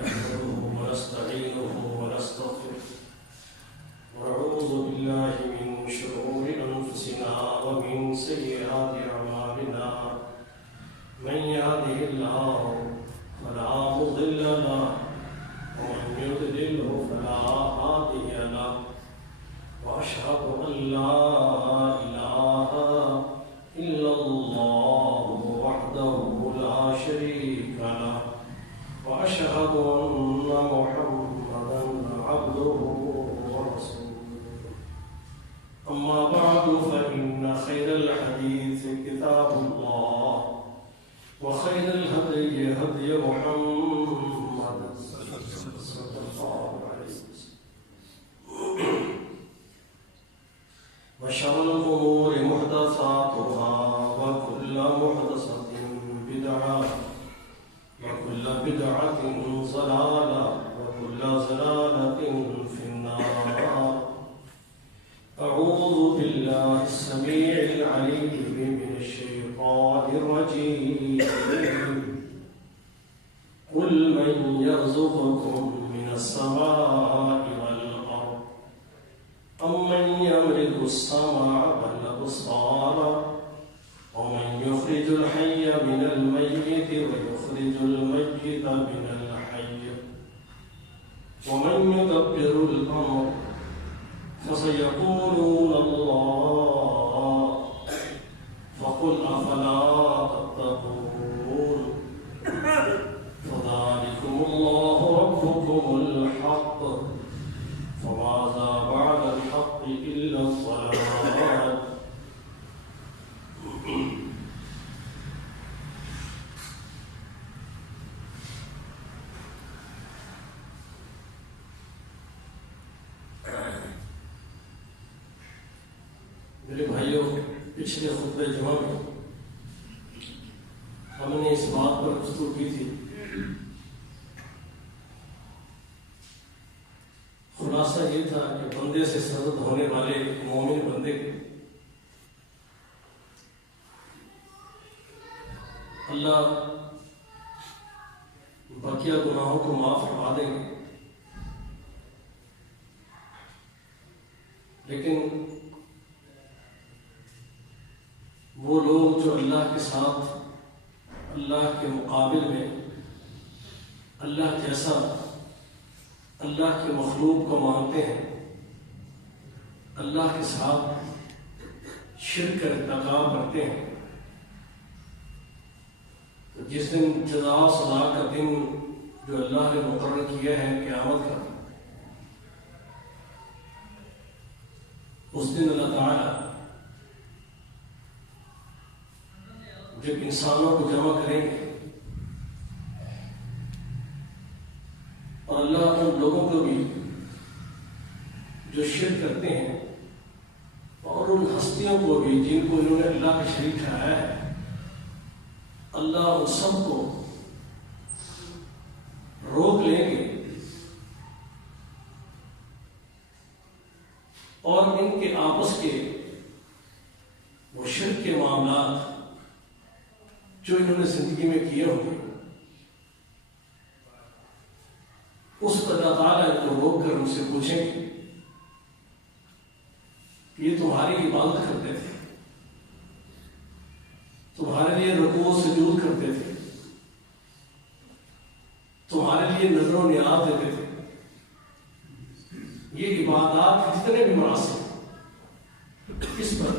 نحمده ونستعينه ونستغفره ونعوذ بالله من شرور أنفسنا ومن سيئات أعمالنا من يهده الله فلا مضل له ومن يضلله فلا هادي له وأشهد أن لا إله إلا الله وحده لا شريك له وأشهد أن محمدا عبده ورسوله أما بعد فإن خير الحديث كتاب الله وخير الهدي هدي محمد صلى الله عليه وسلم وشر الأمور محدثاتها وكل محدثة بدعة وكل بدعة ضلالة وكل ضلالة في النار. أعوذ بالله السميع العليم من الشيطان الرجيم. قل من يرزقكم من السماء والأرض أمن يملك السمع والأبصار ومن يخرج الحي من الميت ويخرج الميت من الحي ومن يدبر الأمر فسيقولون الله فقل أفلا تتقون فذلكم الله ربكم الحق فماذا بعد الحق إلا الضلال. میرے بھائیوں، پچھلے خطبہ جمعہ میں ہم نے اس بات پر گفتگو کی تھی، خلاصہ یہ تھا کہ بندے سے سرزد ہونے والے مومن بندے کو اللہ بقیہ گناہوں کو معاف فرما دیں گے، لیکن وہ لوگ جو اللہ کے ساتھ اللہ کے مقابل میں اللہ جیسا اللہ کے مخلوق کو مانتے ہیں، اللہ کے ساتھ شرک کا ارتکاب کرتے ہیں، تو جس دن جزا و سزا کا دن جو اللہ نے مقرر کیا ہے قیامت کا، اس دن اللہ تعالیٰ جب انسانوں کو جمع کریں گے اور اللہ ان لوگوں کو بھی جو شرک کرتے ہیں اور ان ہستیوں کو بھی جن کو انہوں نے اللہ کا شریک ٹھہرایا ہے، اللہ ان سب کو روک لیں گے اور ان کے آپس کے وہ شرک کے معاملات جو انہوں نے زندگی میں کیے ہوں گے، اس پر اللہ تعالیٰ ان کو روک کر ان سے پوچھیں گے کہ یہ تمہاری عبادت کرتے تھے، تمہارے لیے رکوع و سجود کرتے تھے، تمہارے لیے نظر و نیاز دیتے تھے، یہ عبادات جتنے بھی مناسب کس پر؟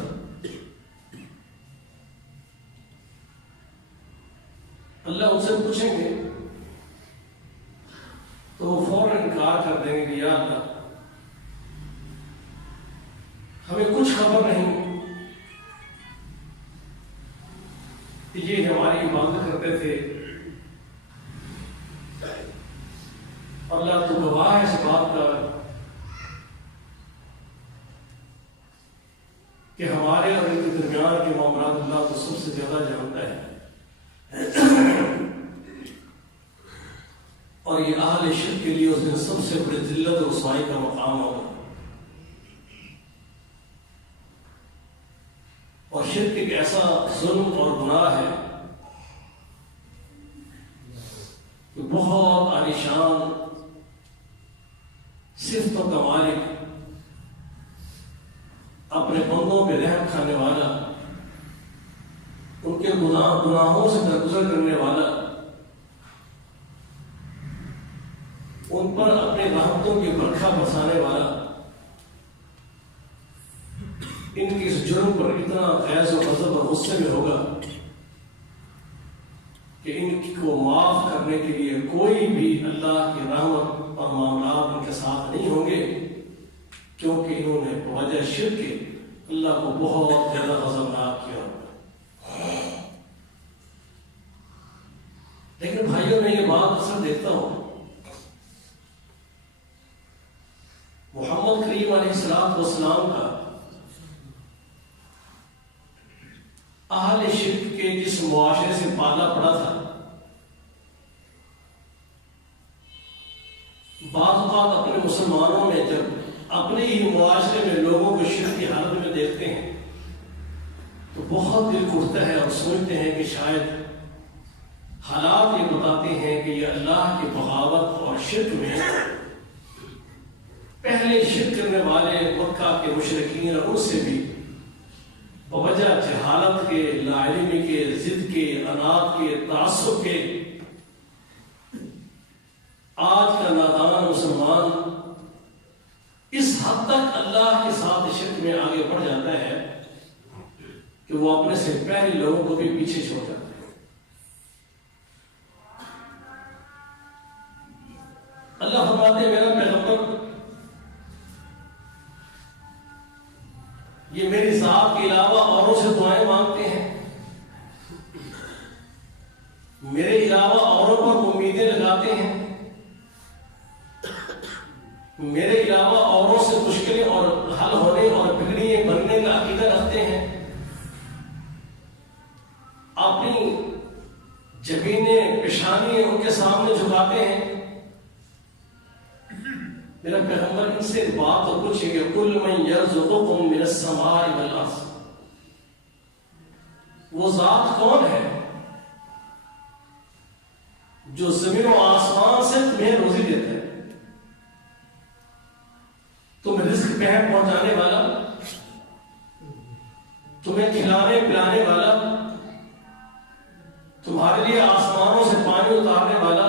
اللہ ان سے پوچھیں گے تو وہ فوراً انکار کر دیں گے کہ یا اللہ ہمیں کچھ خبر نہیں کہ یہ ہماری عبادت کرتے تھے، اللہ تو گواہ ہے اس بات کا کہ ہمارے اور ان کے درمیان کے معاملات اللہ تو سب سے زیادہ جانتا ہے، اور یہ اہل شرک کے لیے اس دن سب سے بڑی ذلت اور رسوائی کا مقام ہوگا. اور شرک ایک ایسا ظلم اور گناہ ہے کہ بہت نشان، صفتوں کا مالک، اپنے بندوں پہ رحم کھانے والا، ان کے گناہوں سے درگزر کرنے والا، ان پر اپنے رحمتوں کی برکھا برسانے والا، ان کے اس جرم پر اتنا غیظ و غضب اور غصے میں ہوگا کہ ان کو معاف کرنے کے لیے کوئی بھی اللہ کی رحمت اور معاملات ان کے ساتھ نہیں ہوں گے، کیونکہ انہوں نے بوجہ شرک کے اللہ کو بہت زیادہ غضبناک کیا ہوگا۔ لیکن بھائیوں میں یہ بات اکثر دیکھتا ہوں، محمد کریم علیہ السلام کا اہل شرک کے جس معاشرے سے پالا پڑا تھا، بعض اوقات اپنے مسلمانوں میں جب اپنے ہی معاشرے میں لوگوں کو شرک کی حالت میں دیکھتے ہیں تو بہت دل ٹوٹتا ہے اور سوچتے ہیں کہ شاید حالات یہ بتاتے ہیں کہ یہ اللہ کی بغاوت اور شرک میں پہلے شرک کرنے والے مکہ کے مشرکین اور ان سے بھی بوجہ جہالت کے، لا علمی کے، ضد کے، عناد کے، تعصب کے آج کا نادان مسلمان اس حد تک اللہ کے ساتھ شرک میں آگے بڑھ جاتا ہے کہ وہ اپنے سے پہلے لوگوں کو بھی پیچھے چھوڑ جاتا ہے۔ اللہ فرماتے ہیں میرا پیغمبر یہ میری ذات کے علاوہ اوروں سے دعائیں مانگتے ہیں، میرے علاوہ اوروں پر امیدیں لگاتے ہیں، میرے علاوہ اوروں سے مشکلیں اور حل ہونے اور بگڑیاں بننے کا عقیدہ رکھتے ہیں، اپنی جبینیں پیشانیاں ان کے سامنے جھکاتے ہیں۔ میرا پیغمبر ان سے بات تو پوچھے کہ قل من یرزقکم من السماء والارض، وہ ذات کون ہے جو زمین و آسمان سے تمہیں روزی دیتا ہے، تمہیں رزق پہنچ پہنچانے والا، تمہیں کھلانے پلانے والا، تمہارے لیے آسمانوں سے پانی اتارنے والا،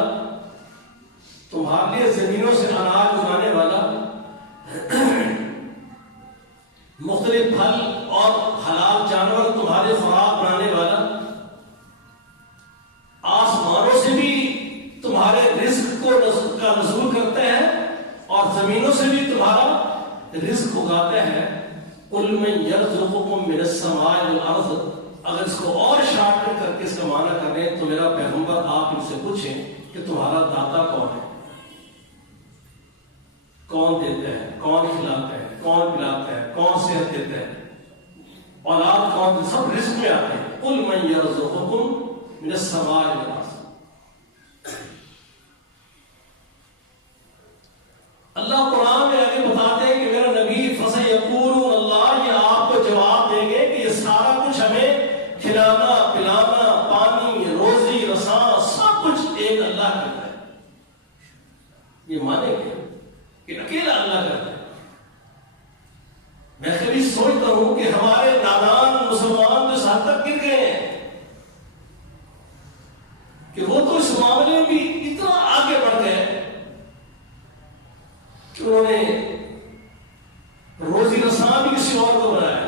تمہارے لیے زمینوں سے اناج اگانے والا، مختلف پھل اور حلال جانور تمہارے خوراک بنانے والا، آسمانوں سے بھی تمہارے رزق کا نزول کرتا ہے اور زمینوں سے بھی تمہارا رزق اگاتا ہے۔ قل من یرزقکم من السماء والارض، اگر اس کو اور شارٹ کر کے اس کا معنی کریں تو میرا پیغمبر آپ ان سے پوچھیں کہ تمہارا داتا کون ہے، کون دیتا ہے، کون کھلاتا ہے، کون پلاتا ہے، کون صحت دیتا ہے، اولاد کون، سب رزق میں آتے ہیں۔ قل من یرزقکم من السماء والارض۔ اللہ قرآن میں آگے بتاتے ہیں کہ میرا نبی فَسَيَقُولُونَ اللہ، یہ آپ کو جواب دیں گے کہ یہ سارا کچھ ہمیں کھلانا پلانا، پانی، روزی رساں، سب کچھ ایک اللہ کرتا ہے۔ یہ مانیں گے کہ اکیلا اللہ کرتا ہے؟ میں کبھی سوچتا ہوں کہ ہمارے نادان مسلمان جو اس حد تک گر گئے ہیں کہ وہ تو اس معاملے میں بھی اتنا آگے بڑھ گئے کہ انہوں نے روزی رساں بھی کسی اور کو بنایا۔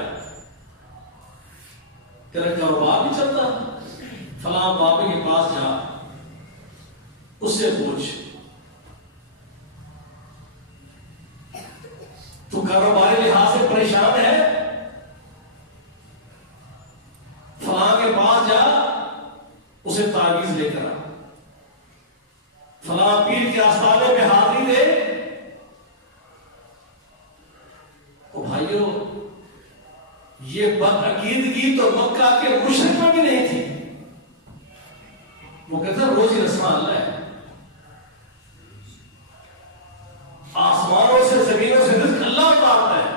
تیرا کاروبار نہیں چلتا، فلاں بابے کے پاس جا، اس سے پوچھ، تو کاروباری لحاظ سے پریشان ہے، فلاں کے پاس جا، اسے تعویذ لے کر آ، فلاں پیر کے آستانے پہ حاضری دے۔ بھائیو، یہ بدعقیدگی تو مکہ کے مشرک میں بھی نہیں تھی، وہ کہتا روزی رساں اللہ ہے، آسمانوں سے زمینوں سے رزق اللہ اتارتا ہے۔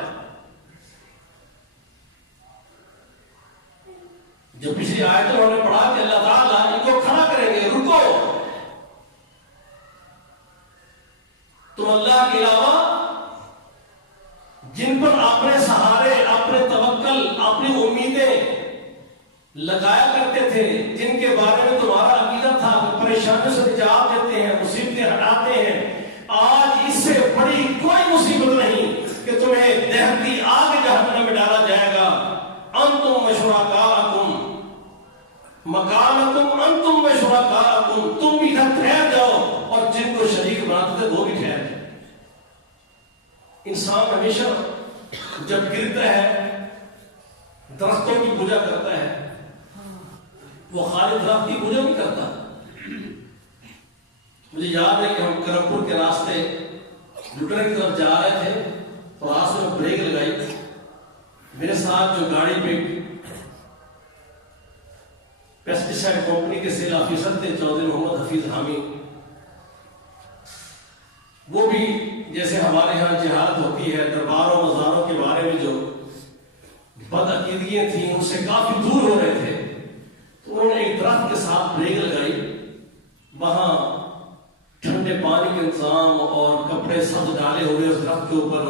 جو پچھلی آیتوں میں نے پڑھا کہ اللہ تعالیٰ ان کو کھڑا کریں گے، رکو، تم اللہ کے علاوہ جن پر اپنے سہارے، اپنے توکل، اپنی امیدیں لگایا کرتے تھے، جن کے بارے میں تمہارا عقیدہ تھا کہ پریشانیوں سے نجات دیتے ہیں، مصیبتیں ہٹاتے ہیں، آج اس سے بڑی کوئی مصیبت نہیں کہ تمہیں دہتی آگ جہنم میں ڈالا جائے گا۔ انتم وشرکاءکم مکانکم انتم وشرکاءکم، تم بھی ادھر ٹھہر جاؤ اور جن کو شریک بناتے تھے وہ بھی ٹھہر جائے۔ انسان ہمیشہ جب گرتا ہے درختوں کی پوجا کرتا ہے، وہ خالی درخت کی پوجا نہیں کرتا۔ مجھے یاد ہے کہ ہم کرمپور کے راستے لٹر کی طرف جا رہے تھے تو راستے میں بریک لگائی، میرے ساتھ جو گاڑی پہ پیسٹیسائڈ کمپنی کے سیل آفیسر تھے چودھری محمد حفیظ حامی، وہ بھی جیسے ہمارے ہاں جہاد ہوتی ہے، درباروں مزاروں کے بارے میں جو بدعقیدگیاں تھیں ان سے کافی دور ہو رہے تھے، تو انہوں نے ایک درخت کے ساتھ بریک لگائی، وہاں ٹھنڈے پانی کے انتظام اور کپڑے سب ڈالے ہوئے اس درخت کے اوپر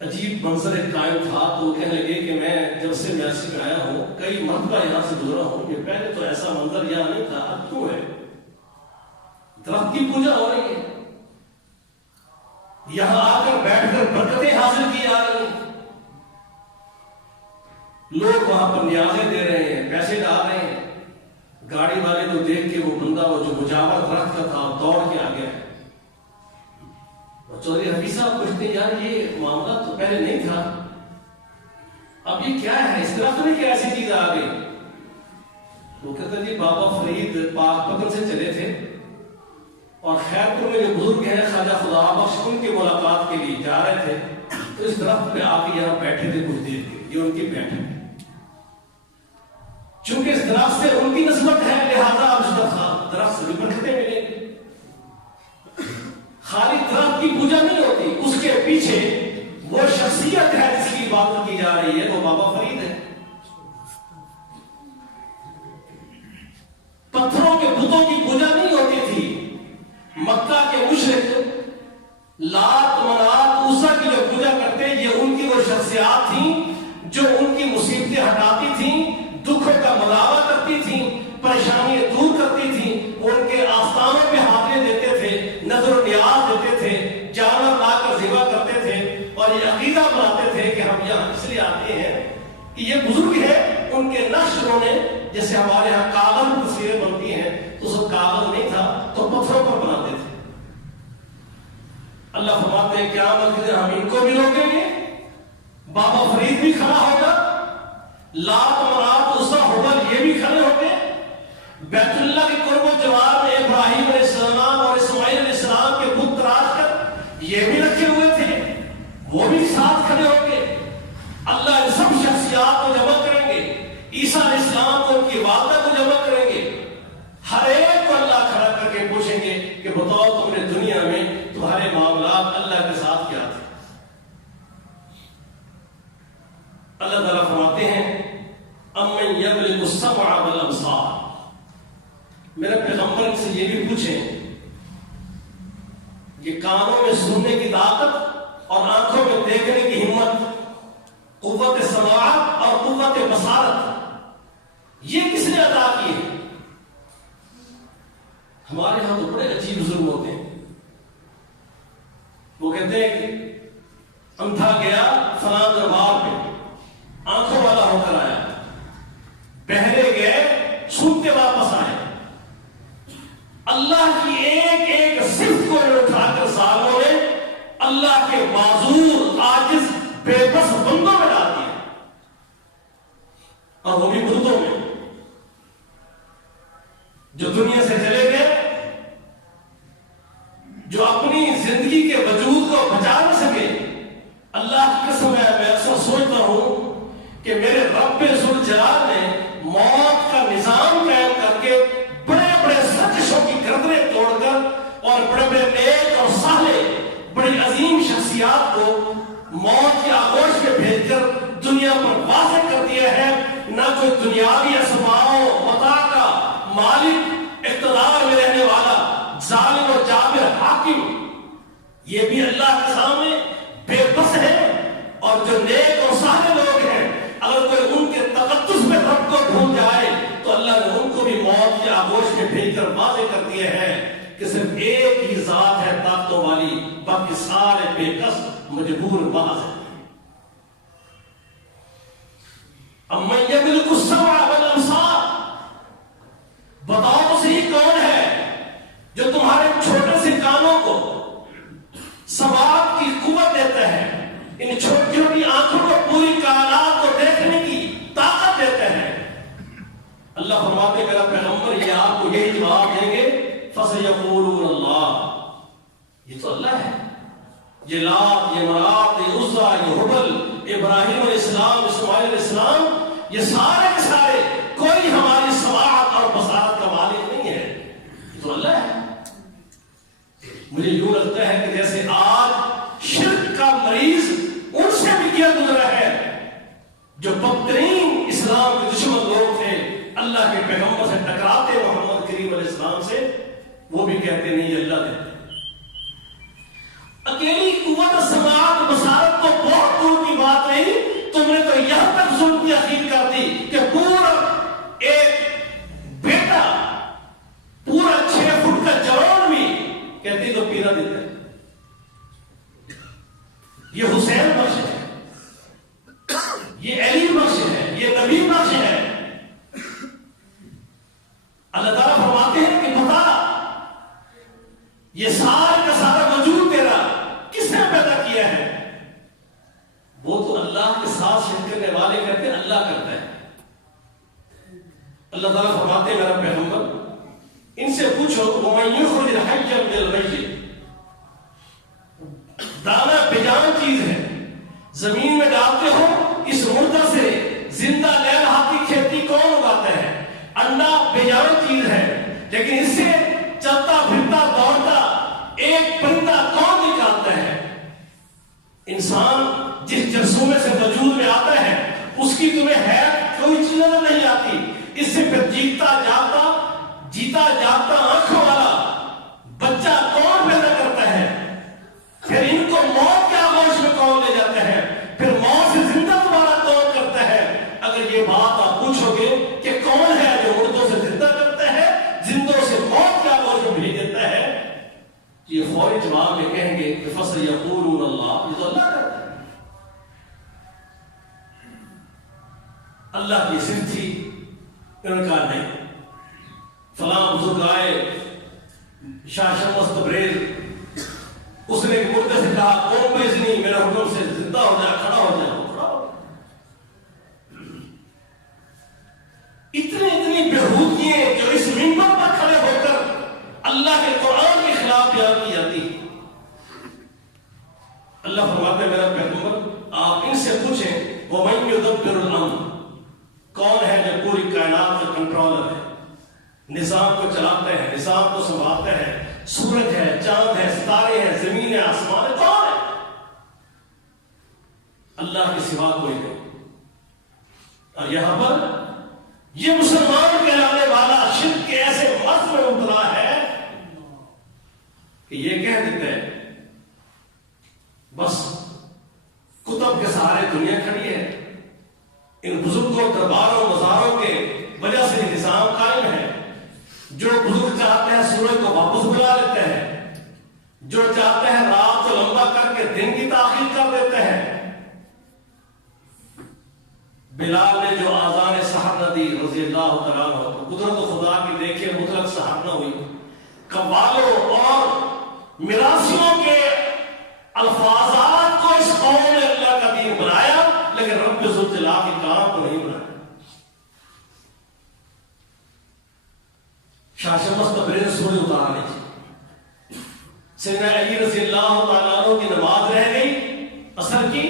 عجیب منظر ایک قائم تھا۔ تو وہ کہنے لگے کہ میں جب سے میسی میں آیا ہوں کئی مرتبہ یہاں سے گزرا ہوں، یہ پہلے تو ایسا منظر یہاں نہیں تھا، اب کیوں ہے؟ درخت کی پوجا ہو رہی ہے، یہاں آ کر بیٹھ کر برکتیں حاصل کی جا رہی ہیں، لوگ وہاں پر نیازیں دے رہے ہیں، پیسے ڈال رہے ہیں۔ گاڑی والے کو دیکھ کے وہ بندہ وہ جو مجاور درخت کا تھا دوڑ کے آ گیا۔ چودھری حفیظ صاحب پوچھتے ہیں یار یہ معاملہ تو پہلے نہیں تھا، اب یہ کیا ہے، اس درخت میں کیا ایسی چیز آ گئی؟ وہ کہتے ہیں جی بابا فرید پاک پتن سے چلے تھے اور خیرپور میں جو بزرگ ہیں خواجہ خدا بخش ان کی ملاقات کے لیے جا رہے تھے، تو اس درخت پہ آ کے یہاں بیٹھے تھے کچھ دیر کے، یہ ان کی بیٹھک ہے۔ چونکہ اس درخت سے ان کی نسبت ہے لہذا اب درخت سے بھی برکتیں ملیں گی۔ خالی درخت کی پوجا نہیں ہوتی، اس کے پیچھے وہ شخصیت ہے جس کی عبادت کی جا رہی ہے، وہ بابا فرید ہے۔ پتھروں کے بتوں کی پوجا نہیں ہوتی تھی، مکہ کے مشرک لات منات عزا کی جو پوجا کرتے یہ ان کی وہ شخصیات تھیں جو ان کی مصیبتیں ہٹاتی تھیں، دکھوں کا مداوع کرتی تھیں، پریشانیاں دور کرتی تھیں، ان کے آستانوں پہ حاضری دیتے تھے، نظر و نیاز دیتے تھے، جانور لا کر ذبح کرتے تھے اور یہ عقیدہ بناتے تھے کہ ہم یہاں اس لیے آتے ہیں کہ یہ بزرگ ہے، ان کے نقش انہوں نے، جیسے ہمارے یہاں کاغذ میں تصویریں بنتی ہیں تو سب کاغذ نہیں تھا تو پتھروں پر بناتے تھے۔ اللہ فرماتے ہیں قیامت کے دن ہم ان کو بھی روکیں گے، بابا فرید بھی کھڑا ہوگا، لات منات عزا ہبل یہ بھی کھڑے ہوں گے، بیت اللہ کے قرب و جوار میں ابراہیم علیہ السلام اور اسماعیل علیہ السلام کے بت تراش کر یہ بھی رکھے ہوئے تھے، وہ بھی ساتھ کھڑے ہوں گے۔ اللہ ان سب شخصیات کو جمع کریں گے، عیسیٰ علیہ السلام کو ان کی والدہ کو جمع کریں گے، ہر ایک کو اللہ کھڑا کر کے پوچھیں گے کہ بتاؤ تم نے دنیا میں تمہارے معاملات اللہ کے ساتھ کیا تھے۔ اللہ تعالیٰ فرماتے ہیں امن یملک السمع والابصار، میرے پیغمبر سے یہ بھی پوچھیں کہ کانوں میں سننے کی طاقت اور آنکھوں میں دیکھنے کی ہمت، قوت سماعت اور قوت بصارت یہ کس نے عطا کی ہے؟ ہمارے ہاں تو بڑے عجیب بزرگ ہوتے ہیں، وہ کہتے ہیں کہ اندھا گیا فلاں دربار پہ آنکھوں والا ہو کر آیا، بہرے گئے سنتے واپس آئے۔ اللہ کی ایک ایک صفت کو اٹھا کر ظالموں نے اللہ کے معذور عاجز بے بس بندوں میں ڈال دیا، اور وہ بھی بتوں میں جو دنیا سے چلے گئے، جو اپنی زندگی کے وجود کو بچا نہیں سکے۔ اللہ کی قسم ہے میں ایسا سوچتا ہوں کہ میرے رب ذوالجلال نے موت کا نظام قائم کر کے بڑے بڑے سرکشوں کی گردنیں توڑ کر اور بڑے بڑے نیک اور صالح بڑی عظیم شخصیات کو موت کی آغوش میں بھیج کر دنیا پر واضح کر دیا ہے، نہ کوئی دنیاوی اسباب متاع کا مالک اقتدار میں رہنے والا ظالم اور جابر حاکم یہ بھی اللہ کے سامنے بے بس ہے. اور جو نیک اور صالح لوگ ہیں اگر کوئی ان کے تقدس میں رب کو بھول جائے تو اللہ نے ان کو بھی موت کے آغوش میں بھیج کر واضح کر دیے ہیں کہ صرف ایک ہی ذات ہے طاقتوں والی، باقی سارے بے کس مجبور محض ہیں. امن یملک السمع والابصار، بتاؤ تو صحیح کون ہے جو تمہارے چھوٹے سے کانوں کو سماعت کی قوت دیتا ہے، ان چھوٹی چھوٹی آنکھوں کو پوری کائنات کو دیکھنے کی طاقت دیتا ہے. اللہ فرماتے میرا پیغمبر یہ آپ کو یہی جواب دیں گے فَسَيَقُولُونَ اللَّهُ، یہ تو اللہ ہے. یہ لات، یہ منات، یہ عزا، یہ حبل، ابراہیم علیہ السلام، اسماعیل علیہ السلام، یہ سارے کے سارے کوئی ہماری سماعت اور بصارت کا مالک نہیں ہے، یہ تو اللہ ہے. مجھے یوں لگتا ہے کہ جیسے آج شرک کا مریض ان سے بھی کیا گزرا ہے جو بدترین اسلام کے دشمن لوگ تھے، اللہ کے پیغمبر سے ٹکراتے محمد کریم علیہ السلام سے، وہ بھی کہتے نہیں اللہ دیتے. اکیلی قوت سماعت بصارت تو بہت دور کی بات نہیں، تم نے تو یہاں تک ظلم کی اخیر کر دی کہ پورا ایک بیٹا پورا 6 فٹ کا جوان بھی کہتی تو پینا دیتا ہے. یہ حسین بخش ہے، یہ علی بخش ہے، یہ نبی بخش ہے. اللہ تعالیٰ فرماتے ہیں کہ بتا یہ سارا کا سارا وجود تیرا کس نے پیدا کیا ہے؟ وہ تو اللہ کے ساتھ شرک کرنے والے کہتے ہیں اللہ کرتا ہے. اللہ تعالیٰ فرماتے ہیں میرا پیغمبر ان سے پوچھو وَمَن يُخْرِجِ الْحَيَّ مِنَ الْمَيِّتِ، دانا بیجان چیز ہے، زمین میں ڈالتے ہو اس مردہ سے زندہ لیل ہاتھی کھیتی کون اگاتا ہے؟ انڈا بیجان چیز ہے، لیکن اس سے چلتا پھرتا دوڑتا ایک پرندہ کون نکالتا ہے؟ انسان جس جرثومے سے وجود میں آتا ہے اس کی تمہیں ہے کوئی چیز نظر نہیں آتی، اس سے پھر جیتا جاگتا آنکھوں والا بچہ کون پیدا کرتا ہے؟ پھر ان کو موت کے آغوش میں کون لے جاتا ہے؟ پھر موت سے زندہ دوبارہ کون کرتا ہے؟ اگر یہ بات آپ پوچھو گے کہ کون ہے جو مردوں سے زندہ کرتا ہے، زندوں سے موت کے آغوش میں بھیج دیتا ہے، یہ فوری جواب میں کہیں گے کہ فَسَيَقُولُونَ اللَّهُ، یہ تو اللہ کرتا ہے. اللہ کی صرف تھی، انہوں نے کہا نہیں. فلاں بزرگ آئے شاہ شمس تبریز، اس نے ایک مردے سے کہا قوم بیزنی میرے حکم سے زندہ ہو جائے، کھڑا ہو جائے. اتنی بےہودگیاں جو اس منبر پر کھڑے ہو کر اللہ کے قرآن کے خلاف بیان کی جاتی. اللہ فرماتے ہیں میرا پیغمبر آپ ان سے پوچھیں وَمَن يُدَبِّرُ الْأَمْرَ، کون ہے جو پوری کائنات کا کنٹرولر ہے، نظام کو چلاتا ہے، نظام کو سنبھالتا ہے، سورج ہے، چاند ہے، ستارے ہیں، زمین ہے، آسمان ہے، کون ہے؟ اللہ کے سوا کوئی نہیں. اور یہاں پر یہ مسلمان کہلانے والا شرک کے ایسے مرض میں مبتلا ہے کہ یہ کہہ دیتا ہے بس کتب کے سہارے دنیا کھڑی ہے، ان بزرگوں درباروں مزاروں کے وجہ سے نظام قائم ہے. جو بزرگ چاہتے ہیں سورج کو واپس بلا لیتے ہیں، جو چاہتے ہیں رات کو لمبا کر کے دن کی تاخیر کر دیتے ہیں. بلال نے جو آذان سحر نہ دی رضی اللہ تعالیٰ عنہ، قدرت خدا کی دیکھے مطلق سحر نہ ہوئی. قوالوں اور میراثیوں کے الفاظات کو اس قوم نے اللہ کا دین بنایا، لیکن رب ذوالجلال کے کام کو نہیں بنایا. شاہ شمس تبریز سورج اتارا نہیں. سیدنا علی رضی اللہ تعالیٰ عنہ کی نماز رہ گئی اثر کی،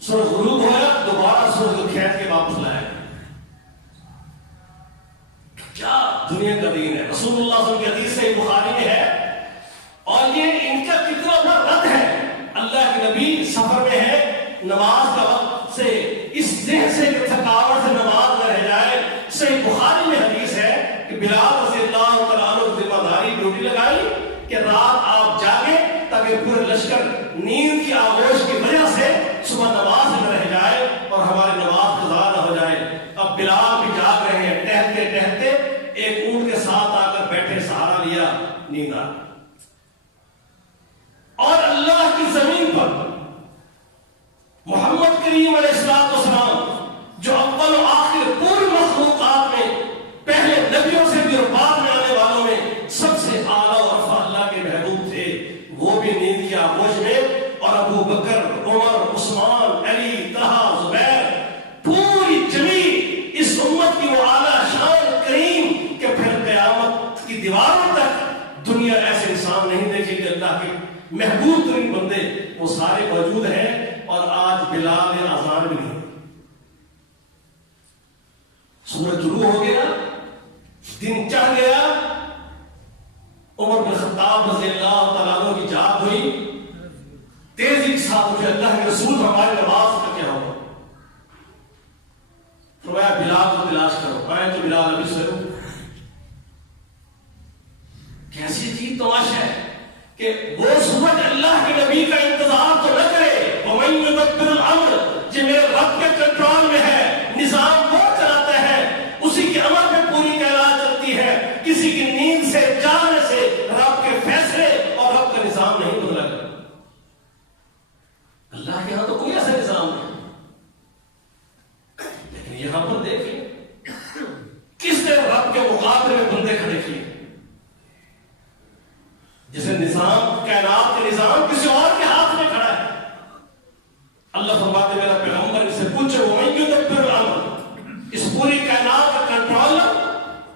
سورج غروب ہوا، دوبارہ سورج کو کھینچ کے واپس لایا. کیا دنیا کا دین ہے. رسول اللہ صلی اللہ علیہ وسلم کی حدیث سے بخاری میں ہے، اور یہ ان کا کتنا بڑا رد ہے. اللہ کے نبی سفر میں ہے، نماز کا وقت سے اس ذہن سے کہ تھکاوٹ سے نماز نہ رہ جائے. صحیح بخاری میں حدیث ہے کہ بلال رضی اللہ تعالیٰ عنہ ذمہ داری ڈیوٹی لگائی کہ رات آپ جاگیں تاکہ اگر پورے لشکر نیند کی آغوش کی وجہ سے صبح نماز میں رہ جائے اور ہماری نماز قضا نہ ہو جائے. اب بلال بھی جاگ رہے ہیں, ٹہلتے ٹہلتے ایک اونٹ کے ساتھ آ کر بیٹھے, سہارا لیا, نیند آ. اور اللہ کی زمین پر محمد کریم علیہ السلام جو اول و آخر پوری مخلوقات میں پہلے نبیوں سے بھی اور بعد میں آنے والوں میں سب سے اعلیٰ اور رفع اللہ کے محبوب تھے, وہ بھی نیند کی آغوش میں. اور ابو بکر, عمر, عثمان, علی, طلحہ, زبیر, پوری جمیع اس امت کی وہ اعلیٰ شان کریم کہ پھر قیامت کی دیواروں تک دنیا ایسے انسان نہیں دیکھے کہ اللہ کے محبوب ترین بندے وہ سارے موجود ہیں. اور آج بلال نے اذان بھی نہیں. سورج طلوع ہو گیا, دن چڑھ گیا, عمر بن خطاب رضی اللہ تعالیٰ عنہ کی جاگ ہوئی, تیزی کے ساتھ اٹھے, اللہ کے رسول ہماری نماز کا کیا ہوگا؟ فرمایا بلال کو تلاش کرو. میں تو بلال ابھی سوئے. کیسی عجیب تماشا ہے کہ وہ سورج اللہ کے نبی کا انتظار تو نہ کرے. وَمَن يُدَبِّرُ الْأَمْرَ, یہ میرے رب کے کنٹرول میں ہے, نظام وہ چلاتا ہے, اسی کے امر میں پوری کائنات چلتی ہے. کسی کی نیند سے جانے سے رب کے فیصلے اور رب کا نظام نہیں بدلا گیا. اللہ کے ہاں تو کوئی ایسا نظام نہیں. لیکن یہاں پر دیکھیں کس نے رب کے مقابلے میں بندے کھڑے کیے. جیسے نظام, کائنات کے نظام کسی اور کے ہاتھ میں کھڑا ہے. اللہ فرماتے میرا پیغمبر اس سے پوچھے وَمَن يُدَبِّرُ الْأَمْرَ, اس پوری کائنات کا کنٹرولر,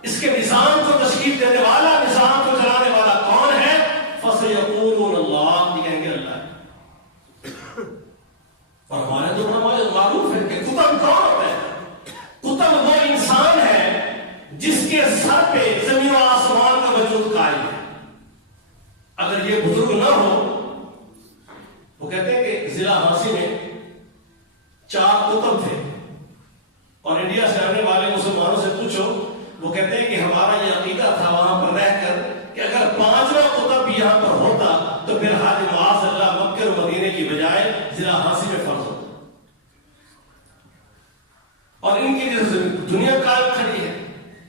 اس کے نظام کو تشکیل دینے والا, نظام کو چلانے والا کون ہے؟ فَسَيَقُولُونَ اللَّهُ, یہ کہیں گے اللہ ہے. اور ہمارے تو معروف ہے کہ قطب کون ہوتا ہے؟ قطب وہ انسان ہے جس کے سر پہ زمین و آسمان کا وجود قائم ہے. اگر یہ بزرگ نہ ہو, وہ کہتے ہیں کہ ضلع ہانسی میں 4 قطب تھے, اور انڈیا سے آنے والے مسلمانوں سے پوچھو, وہ کہتے ہیں کہ ہمارا یہ عقیدہ تھا وہاں پر رہ کر کہ اگر 5واں قطب بھی یہاں پر ہوتا تو پھر حاج معاذ اللہ مکہ اور مدینے کی بجائے ضلع ہانسی میں فرض ہوتا. اور ان کی دنیا قائم کھڑی ہے.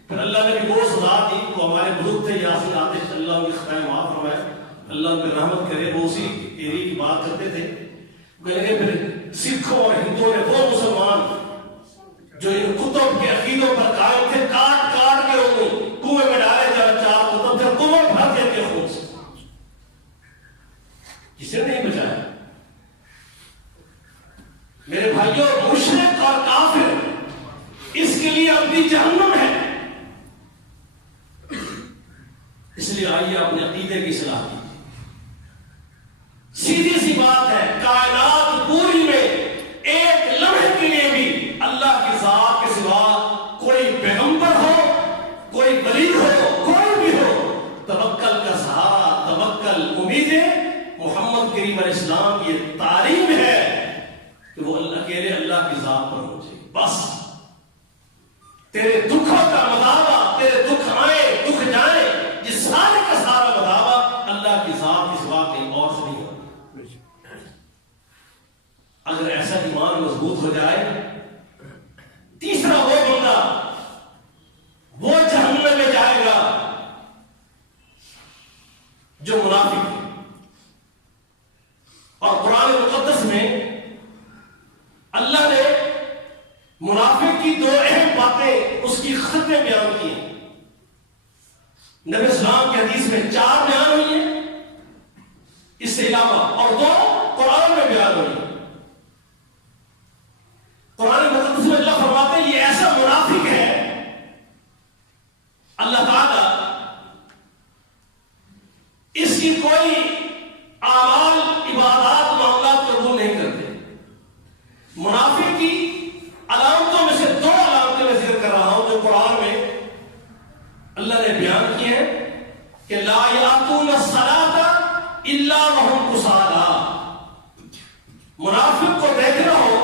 پھر اللہ نے بھی وہ سزا دی, وہ ہمارے بزرگ تھے یاسین آتش, اللہ ان کی خطائیں معاف فرمائے, اللہ ان پہ رحمت کرے, وہ اسی ایری کی بات کرتے تھے. کہ پھر سکھوں اور ہندوؤں نے وہ مسلمان جو ان کتب کے عقیدوں پر قائم تھے, کاٹ کاٹ کے انہیں کنویں میں ڈالے جا. 4 کتب تھے, کنویں بھر دے کے خون سے, کسی نے نہیں بچایا. میرے بھائیوں, مشرک اور کافر اس کے لیے اپنی جہنم ہے. اس لیے آئیے اپنے عقیدے کی اصلاح کی. سیدھی سی بات ہے, کائنات پوری میں ایک لمحے کے لیے بھی اللہ کی ذات کے سوا کوئی پیغمبر ہو, کوئی ولی ہو, کوئی بھی ہو, توکل کا سہارا, توکل, امیدیں محمد کریم علیہ السلام کی تعلیم ہے کہ وہ اکیلے اللہ کی ذات پر ہو جائے. بس تیرے دکھوں کا مداوا, تیرے دکھ آئے دکھ جائیں, یہ سارے کا سارا مداوا اللہ کی ذات کے سوا کہیں اور سے نہیں ہو. اگر ایسا ایمان مضبوط ہو جائے, تیسرا وہ بندہ وہ جہنم میں جائے گا جو منافق ہے. اور قرآن مقدس میں اللہ نے منافق کی 2 اہم باتیں اس کی خطیں بیان کی ہیں. نبی اسلام کی حدیث میں 4 بیان ہوئی ہیں, اس سے علاوہ اور 2 قرآن میں بیان ہوئی ہیں. قرآن مقدس میں اللہ فرماتے ہیں یہ ایسا منافق ہے, اللہ تعالی اس کی کوئی اعمال, عبادات, معاملات قبول نہیں کرتے. منافق کی علامتوں میں سے 2 علامتیں میں ذکر کر رہا ہوں جو قرآن میں اللہ نے بیان کی ہیں کہ لا یاتون الصلاۃ الا وهم کسالى. منافق کو دیکھ رہا ہو,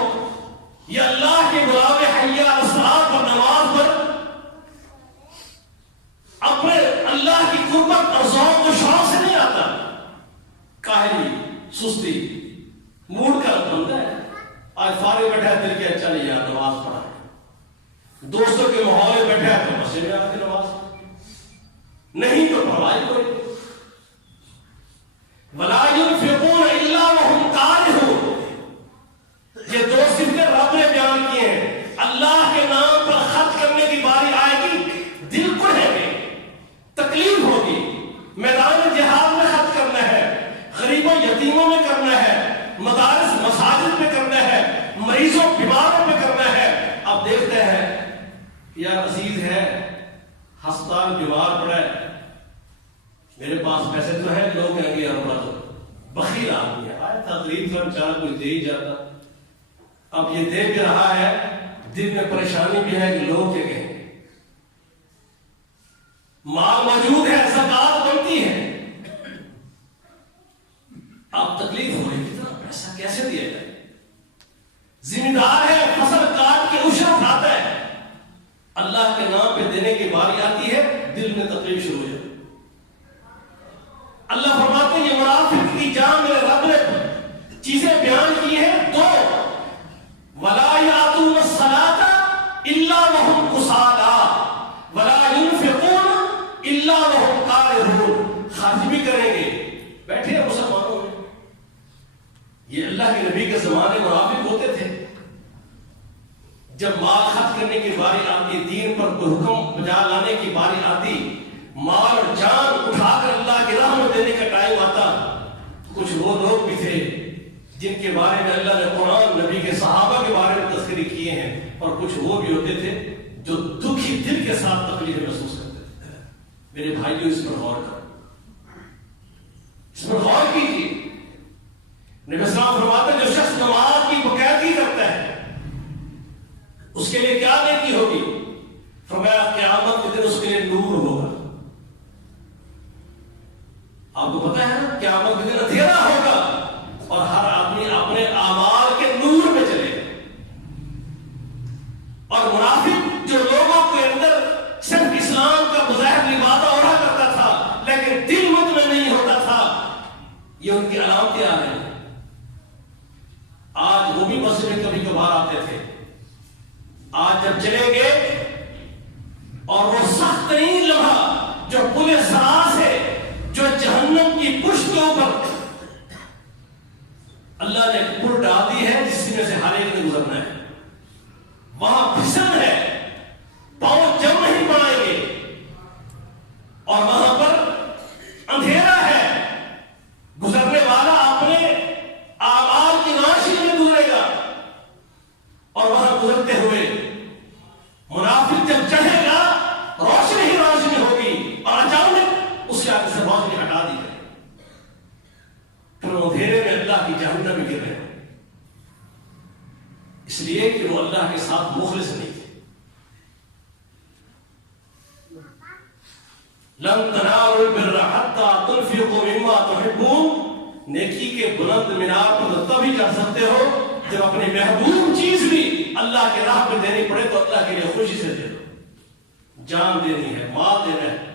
یہ اللہ کے بلاوے حی علی الصلاۃ پر, نماز پر اپنے اللہ کی قربت اور ذوق و شوق سے نہیں آتا, کاہلی, سستی، موڈ کا بندہ ہے، آج فارغ بیٹھا ہے، دل کیا چلے یار نماز پڑھا، دوستوں کے ماحول میں بیٹھا ہے تو مسجد میں آ کے نماز نہیں تو پرواہ کوئی نہیں۔ وَلَا يُنْفِقُونَ إِلَّا وَهُمْ كَارِهُونَ، یہ دو صفتیں رب نے بیان کی ہیں۔ اللہ کے نام پر خرچ کرنے کی باری آئے گی، دل کڑھے گے، تکلیف ہوگی، میدان جہاد میں خرچ کرنا ہے، غریبوں یتیموں میں کرنا ہے، مدارس مساجد میں کرنا ہے، مریضوں بیماروں میں کرنا ہے۔ اب دیکھتے ہیں یار عزیز ہے، ہسپتال بیمار پڑا ہے، میرے پاس پیسے تو ہیں، لوگ کہیں گے یار بخیل آدمی ہے، آئے تقریب کا بیچارہ کوئی دے ہی جاتا۔ اب یہ دے بھی رہا ہے، دل میں پریشانی بھی ہے کہ لوگ کیا کہیں گے، مال موجود ہے، زکات بنتی ہے، اب تکلیف ہو رہی ہے، پیسہ کیسے دیا جائے، ذمہ دار ہے، فصل کاٹ کے اجرت کھاتا ہے، اللہ کے نام پہ دینے کی باری آتی ہے، دل میں تکلیف شروع ہو جاتی۔ اللہ فرماتے ہیں یہ منافق کی جان میرے رب نے چیزیں بیان کی ہیں دو، وَلَا يَأْتُونَ الصَّلَاةَ إِلَّا وَهُمْ كُسَالَىٰ وَلَا يُنْفِقُونَ إِلَّا وَهُمْ كَارِهُونَ، خرچ بھی کریں گے، بیٹھے ہیں مسلمانوں میں، یہ اللہ کے نبی کے زمانے منافق ہوتے تھے، جب مال خرچ کرنے کی باری آتی، دین پر کوئی حکم بجا لانے کی باری آتی، مال اور جان اٹھا کر اللہ کی راہ میں دینے کا ٹائم آتا، کچھ وہ لوگ بھی تھے جن کے بارے میں اللہ نے قرآن نبی کے صحابہ کے بارے میں تذکرے کیے ہیں، اور کچھ وہ بھی ہوتے تھے جو دکھی دل کے ساتھ تکلیف محسوس کرتے تھے۔ میرے بھائیوں اس پر غور کرو، اس پر غور کیجیے۔ نبی اسلام فرماتے ہیں جو شخص نماز کی باقاعدگی کرتا ہے اس کے لیے کیا نیکی ہوگی؟ فرمایا قیامت کے دن اس کے لیے نور ہوگا۔ آپ کو پتا ہے نا قیامت کے دن اندھیرا ہوگا اور ہر آدمی اپنے اعمال کے نور میں چلے گا، اور منافق جو لوگوں کے اندر صرف اسلام کا مظاہر لبادہ اوڑھا کرتا تھا لیکن دل مطمئن نہیں ہوتا تھا، یہ ان کی علامتیں آ رہی ہیں۔ آج وہ بھی مسجد میں کبھی کبھار آتے تھے، آج جب چلیں گے اور وہ سخت ترین لمحہ جو پل صراط ہے، جو جہنم کی پشت کے اوپر اللہ نے پل ڈال دی ہے جس میں سے ہر ایک نے گزرنا ہے، وہاں پھسل ہے، پاؤں جم نہیں پائیں گے، اور وہاں پر اندھیرا ہے، گزرنے والا اپنے اعمال کی روشنی میں گزرے گا، اور وہاں گزرتے ہوئے منافق جب چڑھے گا روشنی ہی روشنی ہوگی، اور اچانک اس کے آگے سے روشنی ہٹا دی جائے، پھر اندھیرے میں اللہ کی جہنم میں گر رہے ہیں، اس لیے کہ وہ اللہ کے ساتھ مخلص نہیں تھے۔ لن تنالوا البر حتى تنفقوا مما تحبون، نیکی کے بلند مینار پر تبھی چڑھ سکتے ہو جب اپنی محبوب چیز بھی اللہ کے راہ پہ دینی پڑے تو اللہ کے لیے خوشی سے دے دو، جان دینی ہے، مال دینا ہے۔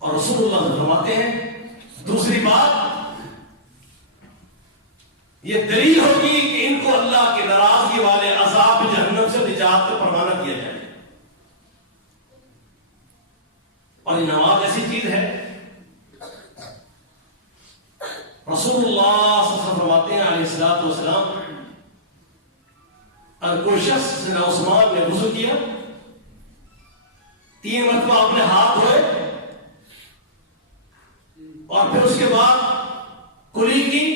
اور رسول اللہ فرماتے ہیں دوسری بات یہ دلیل ہوگی کہ ان کو اللہ کی ناراضگی والے عذاب جہنم سے نجات کا پروانہ کیا جائے، اور یہ نماز ایسی چیز ہے، رسول اللہ صلی اللہ علیہ وسلم فرماتے ہیں علیہ الصلوۃ والسلام، اگر کوئی شخص سیدنا عثمان نے وضو کیا، 3 مرتبہ اپنے ہاتھ دھوئے اور پھر اس کے بعد کلی کی،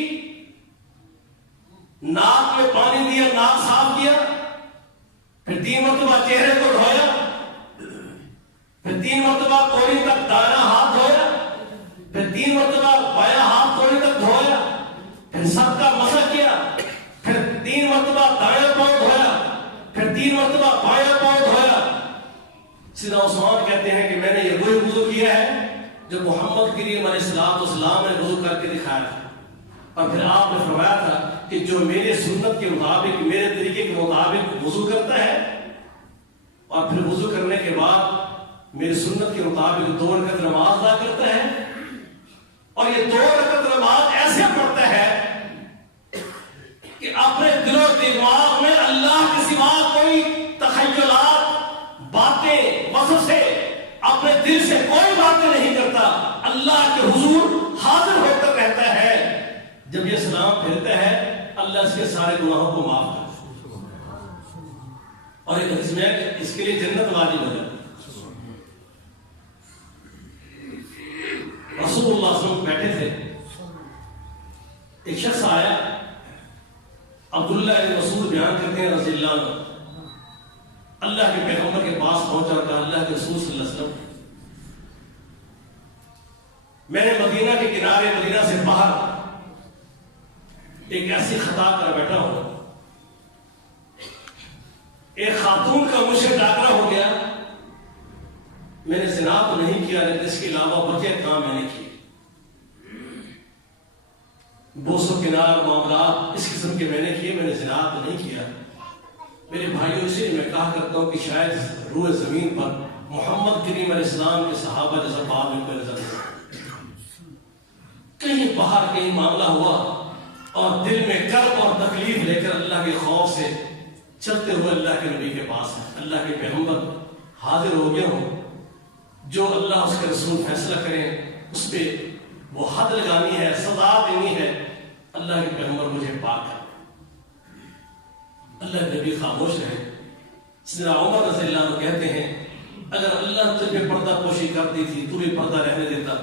ناک میں پانی دیا، ناک صاف کیا، پھر 3 مرتبہ چہرے کو دھویا، پھر 3 مرتبہ کولی تک دائیں ہاتھ دھویا، پھر 3 مرتبہ بایاں ہاتھ کولی تک دھویا، پھر سب کا مسح کیا، پھر 3 مرتبہ دائیں پاؤں دھویا، پھر 3 مرتبہ بایاں پاؤں دھویا۔ سیدنا عثمان کہتے ہیں کہ میں نے یہ وہی وضو کیا ہے جو محمد کریم علیہ السلام نے وضو کر کے دکھایا تھا، اور پھر آپ نے فرمایا تھا کہ جو میرے سنت کے مطابق، میرے طریقے کے مطابق وضو کرتا ہے اور پھر وضو کرنے کے بعد میری سنت کے مطابق 2 رکعت نماز ادا کرتا ہے، اور یہ 2 رکعت نماز ایسے پڑھتا ہے کہ اپنے دل و دماغ میں اللہ کے سوا کوئی تخیلات، باتیں، وسوسے، اپنے دل سے کوئی باتیں نہیں کرتا، اللہ کے حضور حاضر ہو کر رہتا ہے۔ جب یہ سلام پھیرتا ہے اللہ اس کے سارے گناہوں کو معاف کرتا ہے، اور ایک حدیث میں اس کے لیے جنت واجب ہو جاتی ہے۔ رسول اللہ صلی اللہ علیہ وسلم بیٹھے تھے، ایک شخص آیا، عبداللہ بن مسعود بیان کرتے ہیں رضی اللہ عنہ، اللہ کے پیغمبر کے پاس پہنچا اور کہا اللہ کے رسول صلی اللہ علیہ وسلم، میں نے مدینہ کے کنارے، مدینہ سے باہر ایک ایسی خطا کر بیٹھا ہوں، ایک خاتون کا مجھ سے ٹاکرا ہو گیا، میں نے زنا تو نہیں کیا لیکن اس کے علاوہ بقیہ کام میں نے کیے، بوس و کنار معاملات اس قسم کے میں نے کیے، میں نے زنا تو نہیں کیا۔ میرے بھائیوں، اسی لیے میں کہا کرتا ہوں کہ شاید روح زمین پر محمد کریم علیہ السلام کے صحابہ جیسا بعد میں کوئی نظر نہیں، کہیں باہر کہیں معاملہ ہوا اور دل میں کرب اور تکلیف لے کر اللہ کے خوف سے چلتے ہوئے اللہ کے نبی کے پاس ہے، اللہ کے پیغمبر حاضر ہو گئے ہوں، جو اللہ اس کے رسول فیصلہ کریں اس پہ وہ حد لگانی ہے، سزا دینی ہے، اللہ کے پیغمبر مجھے پاک ہے۔ اللہ کے نبی خاموش رہے۔ سیدنا عمر رضی اللہ عنہ کہتے ہیں اگر اللہ تجھے پردہ پوشی کرتی تھی تو بھی پردہ رہنے دیتا۔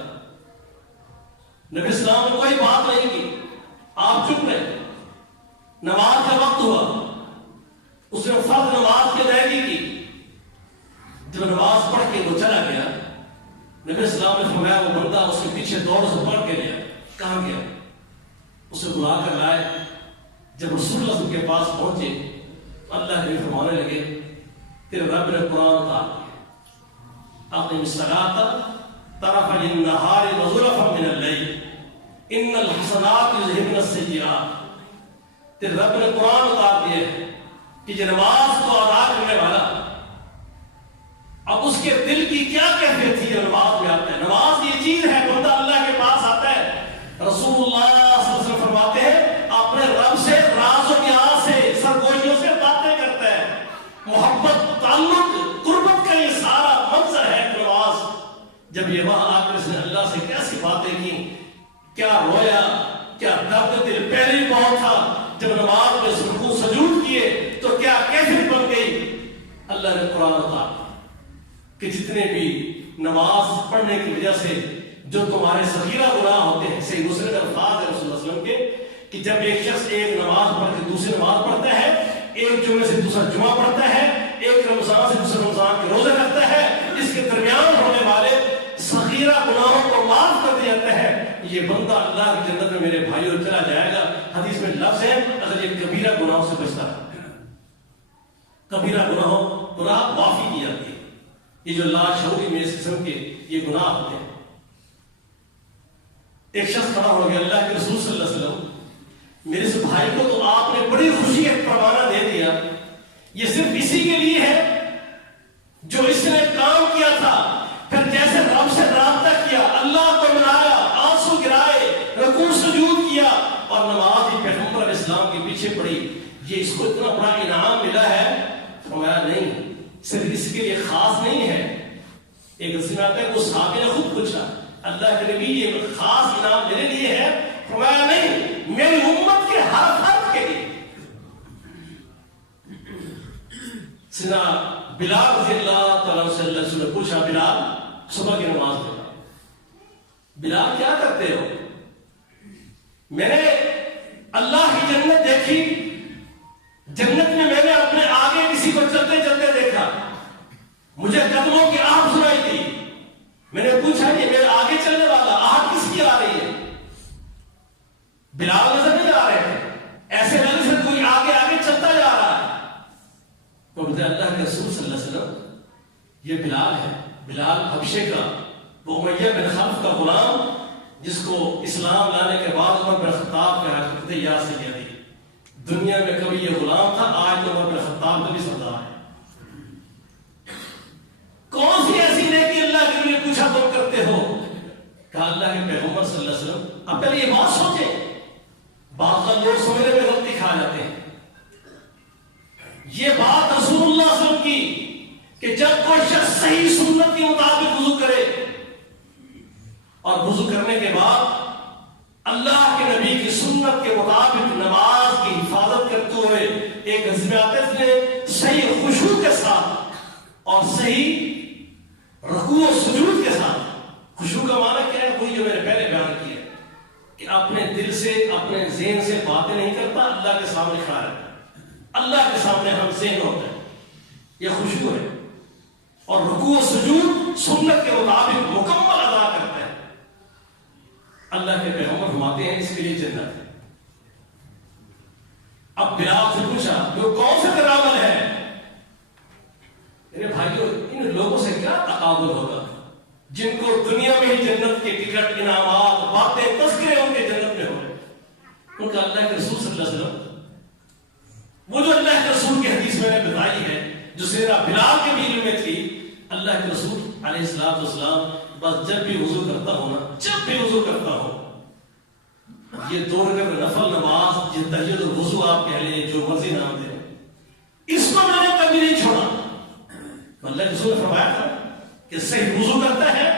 نبی اسلام نے کوئی بات نہیں کی، آپ چپ رہے۔ نماز کا وقت ہوا، اس نے فرض نماز کی ادائیگی کی، جب نماز پڑھ کے وہ چلا گیا، نبی اسلام نے فرمایا وہ بندہ اس کے پیچھے دوڑ سے پڑھ کے لیا، کہاں گیا؟ اسے بلا کر لائے۔ جب رسول اللہ صلی اللہ علیہ وسلم کے پاس پہنچے اللہ کے فرمانے لگے تیرے رب نے قرآن اتار دیا، اقم الصلاۃ طرفی النہار وزلفا من اللیل ان الحسنات یذہبن السیئات۔ تیرے رب نے قرآن اتار دیا کہ جو نماز کو ادا کرنے والا، اب اس کے دل کی کیا کیفیت تھی جو نماز میں آتا ہے۔ نماز یہ چیز ہے، بندہ اللہ کے پاس آتا ہے، رسول اللہ صلی اللہ علیہ وسلم فرماتے ہیں اپنے رب سے راز و نیاز سے، سرگوشیوں سے باتیں کرتا ہے، محبت، تعلق، قربت کا یہ سارا منظر ہے نماز۔ جب یہ وہاں آ کر اس نے اللہ سے کیسی باتیں کی، کیا رویا، کیا درد دل پہلے ہی بہت تھا، جب نماز میں رکوع سجود کیے تو کیا کیفیت بن گئی۔ اللہ نے قرآن اتارا کہ جتنے بھی نماز پڑھنے کی وجہ سے جو تمہارے صغیرہ گناہ ہوتے ہیں، صحیح مسلم کے الفاظ ہیں رسول اللہ صلی اللہ علیہ وسلم کے کہ جب ایک شخص ایک نماز پڑھ کے دوسری نماز پڑھتا ہے، ایک جمعے سے دوسرا جمعہ پڑھتا ہے، ایک رمضان سے دوسرے رمضان کے روزے رکھتا ہے، اس کے درمیان ہونے والے صغیرہ گناہوں کو معاف کر دیا جاتا ہے، یہ بندہ اللہ کی جنت میں میرے بھائیوں چلا جائے گا۔ حدیث میں لفظ ہے اگر یہ کبیرہ گناہوں سے بچتا ہے، کبیرہ گناہ معافی کی جاتی ہے۔ یہ جو لاشعوری میں اس قسم کے یہ گناہ ہوتے ہیں۔ ایک شخص کھڑا ہو گیا، اللہ کے رسول صلی اللہ علیہ وسلم میرے اس بھائی کو تو آپ نے بڑی خوشی کا پروانہ دے دیا، یہ صرف اسی کے لیے ہے جو اس نے کام کیا تھا، پھر جیسے رب سے رابطہ کیا، اللہ کو منایا، آنسو گرائے، رکوع سجود کیا اور نماز ہی پیغمبر علیہ السلام کے پیچھے پڑی، یہ اس کو اتنا بڑا انعام ملا ہے۔ فرمایا نہیں، صرف اس کے لیے خاص نہیں ہے۔ ایک حدیث میں آتا ہے وہ صحابی نے خود پوچھا اللہ کے نبی یہ خاص انعام میرے لیے ہے؟ فرمایا نہیں، میری امت کے ہر فرد کے لیے۔ سنا بلال رضی اللہ تعالیٰ سے اللہ نے پوچھا بلال صبح کی نماز پڑھا، بلال کیا کرتے ہو؟ میں نے اللہ کی جنت دیکھی، جنت میں میں نے اپنے آگے کسی کو چلتے چلتے دیکھا، مجھے قدموں کی آہٹ سنائی دی، میں نے پوچھا کہ میرے آگے چلنے والا آہٹ کس کی آ رہی ہے؟ بلال نظر نہیں آ رہے تھے، ایسے لگے سے کوئی آگے آگے چلتا جا رہا ہے۔ تو مجھے اللہ کے رسول صلی اللہ علیہ وسلم یہ بلال ہے، بلال حبشے کا، وہ امیہ بن خلف کا غلام جس کو اسلام لانے کے بعد عمر بن خطاب کہا کرتے تھے یا سیدی، دنیا میں کبھی یہ غلام تھا، آج تو عمر بن خطاب کا بھی سردار ہے۔ کون سی ایسی نیکی اللہ کے لیے پوچھا تم کرتے ہو؟ کہا اللہ اللہ کے پیغمبر صلی اللہ علیہ وسلم، اب پہلے یہ بات سوچیں، بعض لوگ سمجھنے میں غلطی کھا جاتے ہیں، یہ بات رسول اللہ صلی اللہ علیہ وسلم کی کہ جب کوئی شخص صحیح سنت کے مطابق وضو کرے اور وضو کرنے کے بعد اللہ کے نبی کی سنت کے مطابق نماز کی حفاظت کرتے ہوئے ایک عزمیات نے صحیح خشوع کے ساتھ اور صحیح رکوع و سجود کے ساتھ، خشوع کا معنی کیا ہے؟ وہی جو میں نے پہلے بیان کیا کہ اپنے دل سے اپنے ذہن سے باتیں نہیں کرتا، اللہ کے سامنے کھڑا رہتا ہے، اللہ کے سامنے ہم ذہن ہوتا ہے، یہ خشوع ہے، اور رکوع و سجود سنت کے مطابق مکمل ادا کرتا ہے۔ اللہ کے پیغمبر فرماتے ہیں اس کے لیے جنت ہے۔ اب بلال سے پوچھا وہ کون سے تیرا عمل ہے؟ میرے بھائیوں، ان لوگوں سے کیا تقابل ہوگا جن کو دنیا میں ہی جنت کے ٹکٹ، انعامات، باتیں، تذکرے ان کے جنت میں ہو رہے، ان کا اللہ کے رسول صلی اللہ علیہ وسلم، وہ جو اللہ کے رسول کی حدیث میں نے بتائی ہے جو سیدنا بلال کے بھی علم میں تھی، اللہ کے رسول علیہ الصلوۃ والسلام بس جب بھی وضو کرتا ہوں نا، جب بھی وضو کرتا ہوں، یہ 2 رکعت نفل نماز، یہ تہجد الوضو آپ کہہ لیں، جو مرضی نام دیں، اس کو میں نے کبھی نہیں چھوڑا۔ اللہ کے رسول نے فرمایا تھا کہ صحیح وضو کرتا ہے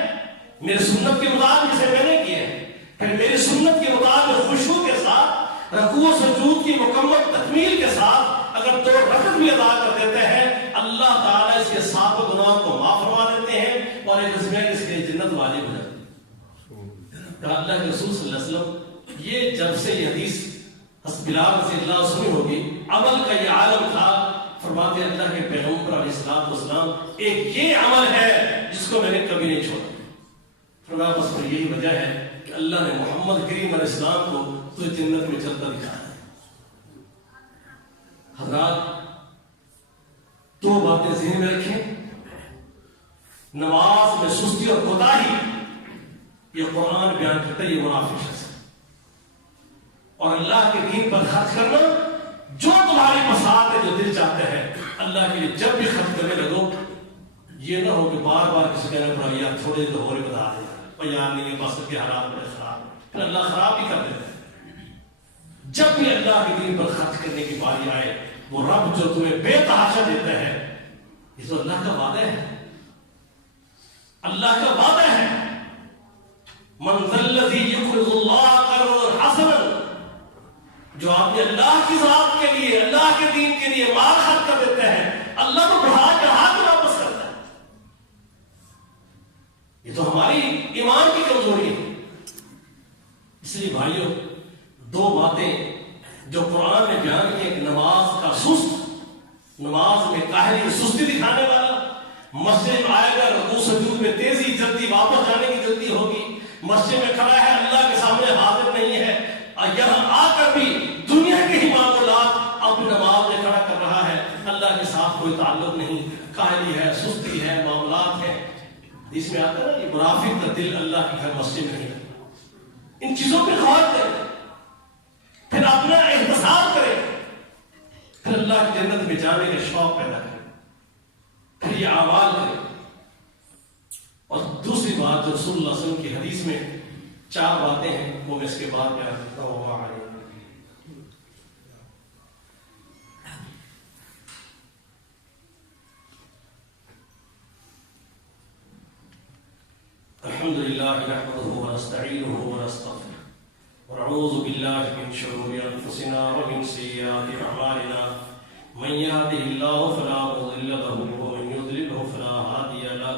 میرے سنت کے مطابق جسے میں نے کیا ہے، پھر میری سنت کے مطابق خشوع کے ساتھ رکوع و سجود کی مکمل تکمیل کے ساتھ اگر 2 رکعت بھی ادا کر دیتے ہیں، اللہ تعالیٰ اس کے 7 گناہوں کو معاف فرما دیتے ہیں اور ایک اس کے لیے جنت واجب ہو جاتی ہے۔ اللہ کے رسول صلی اللہ علیہ وسلم یہ جب سے یہ حدیث بلال رضی اللہ سنی ہوگی، عمل کا یہ عالم تھا، فرماتے ہیں اللہ کے پیغمبر علیہ الصلوۃ والسلام ایک یہ عمل ہے جس کو میں نے کبھی نہیں چھوڑا۔ فرمایا بس پر یہی وجہ ہے کہ اللہ نے محمد کریم علیہ السلام کو تو جنت میں چلتا دکھایا ہے۔ حضرات 2 باتیں ذہن میں رکھیں، نماز میں سستی اور کوتاہی، یہ قرآن بیان کرتا ہے، یہ منافق شخص ہے، اور اللہ کے دین پر خرچ کرنا، جو تمہاری پسند ہے، جو دل چاہتے ہیں، اللہ کے لیے جب بھی خرچ کرنے لگو، یہ نہ ہو کہ بار بار کسی کہنے پر یار تھوڑے تو اور بتا دیں اور یار نہیں بس کے حالات بڑے خراب، پھر اللہ خراب ہی کر دیتا ہے۔ جب بھی اللہ کے دین پر خرچ کرنے کی باری آئے، وہ رب جو تمہیں بے تحاشا دیتا ہے، یہ تو اللہ کا وعدہ ہے، اللہ کا وعدہ ہے۔ من ذا الذی یقرض اللہ قرضا حسنا، جو آپ نے اللہ کی ذات کے لیے، اللہ کے دین کے لیے مال خرچ کر دیتے ہیں، اللہ تو بڑھا چڑھا کے واپس کرتا ہے۔ یہ تو ہماری ایمان کی کمزوری ہے۔ اس لیے بھائیوں 2 باتیں جو قرآن نے بیان کی، ایک نماز کا سست، نماز میں کاہلی سستی دکھانے والا، مسجد میں آئے گا رکوع سجود میں تیزی، جلدی واپس جانے کی جلدی ہوگی، مسجد میں کھڑا ہے اللہ کے سامنے حاضر نہیں ہے، یہاں آ کر بھی دنیا کے ہی معاملات اپنی نماز میں کھڑا کر رہا ہے، اللہ کے ساتھ کوئی تعلق نہیں، کاہلی ہے، سستی ہے، معاملات ہیں۔ اس میں آتا ہے نا یہ منافق کا دل اللہ کے گھر مسجد نہیں ہے۔ ان چیزوں پہ غور کریں، پھر اپنا احتساب کریں، پھر اللہ کی جنت میں جانے کا شوق پیدا کریں، پھر یہ اعمال کریں۔ اور دوسری بات جو رسول اللہ صلی اللہ علیہ وسلم کی حدیث میں 4 باتیں ہیں، وہ میں اس کے بعد بیان کرتا ہوں۔ الحمد لله نحمده ونستعينه ونستغفره ونعوذ بالله من شرور انفسنا ومن سيئات اعمالنا، من يهده الله فلا مضل له ومن يضلل فلا هادي له،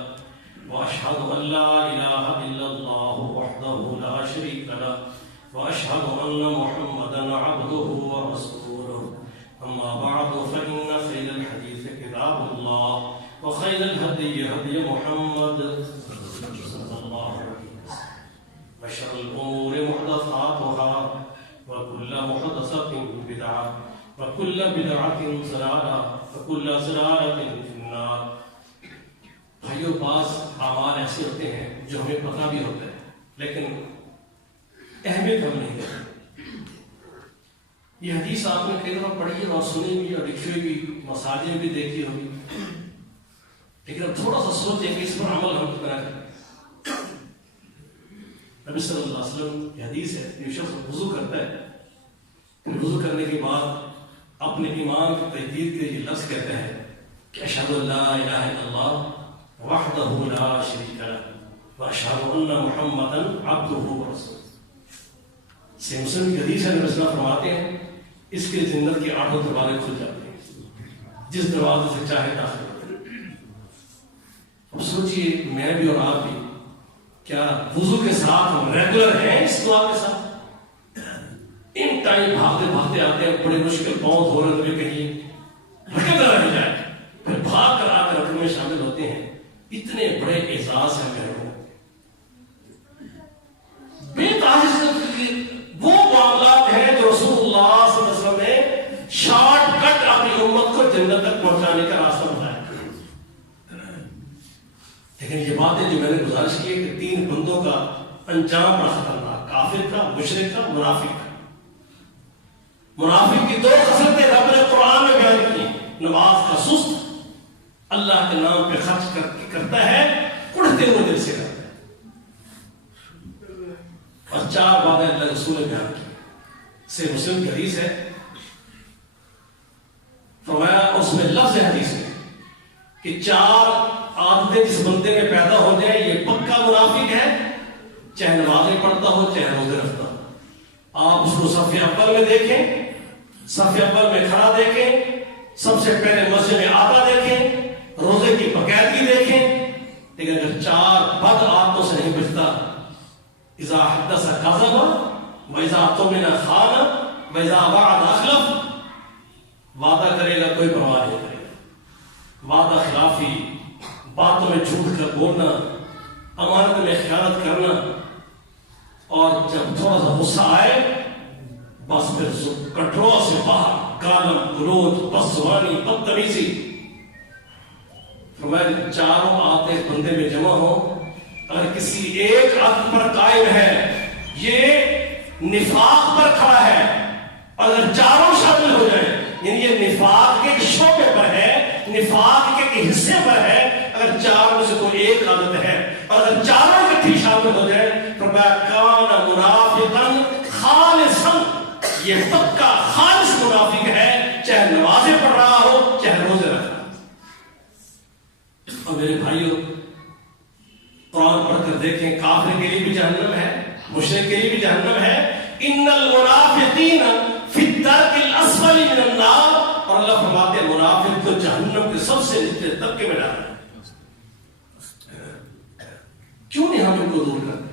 واشهد ان لا اله الا الله وحده لا شريك له، واشهد ان محمدا عبده ورسوله، اما بعد فان خير الحديث كتاب الله وخير الهدي هدي محمد وشر الأمور محدثاتها وكل محدثة بدعة وكل بدعة ضلالة وكل ضلالة في النار۔ بھائیو بعض اعمال ایسے ہوتے ہیں جو ہمیں پتہ بھی ہوتا ہے لیکن اہمیت ہم نہیں دیتے۔ یہ حدیث آپ نے کئی دفعہ پڑھی اور سنی بھی اور لکھی ہوئی بھی، مساجد میں بھی دیکھی ہوگی، لیکن اب تھوڑا سا سوچیں کہ اس پر عمل ہم کتنا کریں۔ نبی صلی اللہ علیہ وسلم کی حدیث ہے، یہ شخص وضو کرتا ہے، پھر وضو کرنے کے بعد اپنے ایمان کی تجدید کے یہ لفظ کہتا ہے کہ اشہد ان لا الہ الا اللہ وحدہ لا شریک لہ واشہد ان محمدا عبدہ ورسولہ۔ صحیح مسلم کی حدیث ہے، نبی صلی اللہ علیہ وسلم فرماتے ہیں اس کے جنت کے 8 دروازے کھل جاتے ہیں، جس دروازے سے چاہے داخل ہوتے ہیں۔ اب سوچئے میں بھی اور آپ بھی کیا وضو کے ساتھ ہم ریگولر ہیں اس دعا کے ساتھ؟ ان ٹائم بھاگتے بھاگتے آتے ہیں، بڑے مشکل پاؤں دھو رہے ہوئے کہیں رکے نہ رہ جائے، پھر بھاگ کر آ کر رکن میں شامل ہوتے ہیں۔ اتنے بڑے اعزاز ہیں میرے بے تعجز وہ معاملات ہیں جو رسول اللہ صلی اللہ علیہ وسلم نے شارٹ کٹ اپنی امت کو جنت تک پہنچانے کا راستہ بتایا۔ لیکن یہ باتیں جو میں نے گزارش کی ہے کہ 3 بندوں کا انجام بڑا خطرناک، کافر کا، مشرک کا، منافق کا۔ منافق کی 2 خصلتیں رب نے قرآن میں بیان کی، نماز کا سست، اللہ کے نام پہ خرچ کرتا ہے اڑتے ہوئے دل سے کرتا ہے، اور 4 باتیں اللہ رسول نے بیان کی۔ سے مسلم کی حدیث ہے، فرمایا اس میں لفظ حدیث میں کہ 4 عادتیں جس بندے میں پیدا ہو جائے یہ پکا منافق ہے، چاہے نمازیں پڑھتا ہو چاہے روزے رکھتا ہو۔ آپ اس کو صف اول میں دیکھیں، صف اول میں کھڑا دیکھیں، سب سے پہلے مسجد میں آتا دیکھیں، روزے کی باقاعدگی دیکھیں، لیکن اگر 4 بد عادتوں سے نہیں بچتا، اذا حدث کذب واذا اؤتمن خان واذا وعد اخلف، وعدہ کرے گا کوئی پرواہ نہیں کرے گا، وعدہ خلافی، باتوں میں جھوٹ کر بولنا، امانت میں خیانت کرنا، اور جب تھوڑا سا غصہ آئے بس پھر کنٹرول سے باہر، گالم گلوچ، بدزبانی، بدتمیزی۔ فرمایا 4 عادتیں بندے میں جمع ہو، اگر کسی ایک عادت پر قائم ہے یہ نفاق پر کھڑا ہے، اور اگر 4 شامل ہو جائیں یعنی یہ نفاق کے شعبے پر ہے، نفاق کے حصے پر ہے، اگر 4 میں سے کوئی ایک عادت ہے اور اگر 4 اکٹھی شامل ہو جائے فرمایا کان منافقا خالصا، یہ پکا خالص منافق ہے، چاہے نمازیں پڑھ رہا ہو چاہے روزے رکھ رہا ہو۔ اور میرے بھائیوں قرآن پڑھ کر دیکھیں، کافر کے لیے بھی جہنم ہے، مشرک کے لیے بھی جہنم ہے۔ ان المنافقین فی الدرک الاسفل من النار، اور اللہ فرماتے ہیں منافق کو جہنم کے سب سے نچلے طبقے میں ڈالنا ہے۔ کیوں نہیں ہم ان کو دور کرتے؟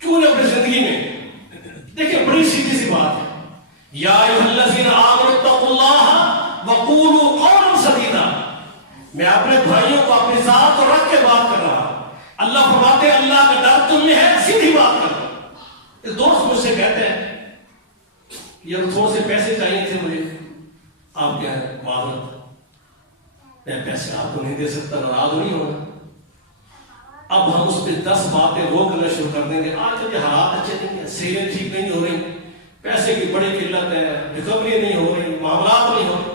کیوں نہیں اپنی زندگی میں؟ دیکھیں بڑی سیدھی سی بات ہے، یا ایھا الذین آمنوا اتقوا اللہ وقولوا قولا سدیدا۔ میں اپنے بھائیوں کو اپنی ذات کو رکھ کے بات کر رہا ہوں، اللہ فرماتے ہیں اللہ کا ڈر تم میں ہے، سیدھی بات کرو۔ ایک دوست مجھ سے کہتے ہیں یہ تھوڑے سے پیسے چاہیے تھے مجھے، آپ کیا ہے معذرت میں پیسے آپ کو نہیں دے سکتا، ناراض نہیں ہونا۔ اب ہم اس پہ 10 باتیں وہ کرنا شروع کر دیں گے، آج کل کے حالات اچھے نہیں ہیں، سیلیں ٹھیک نہیں ہو رہی، پیسے کی بڑی قلت ہے، ریکوری نہیں ہو رہی، معاملات نہیں ہو رہے،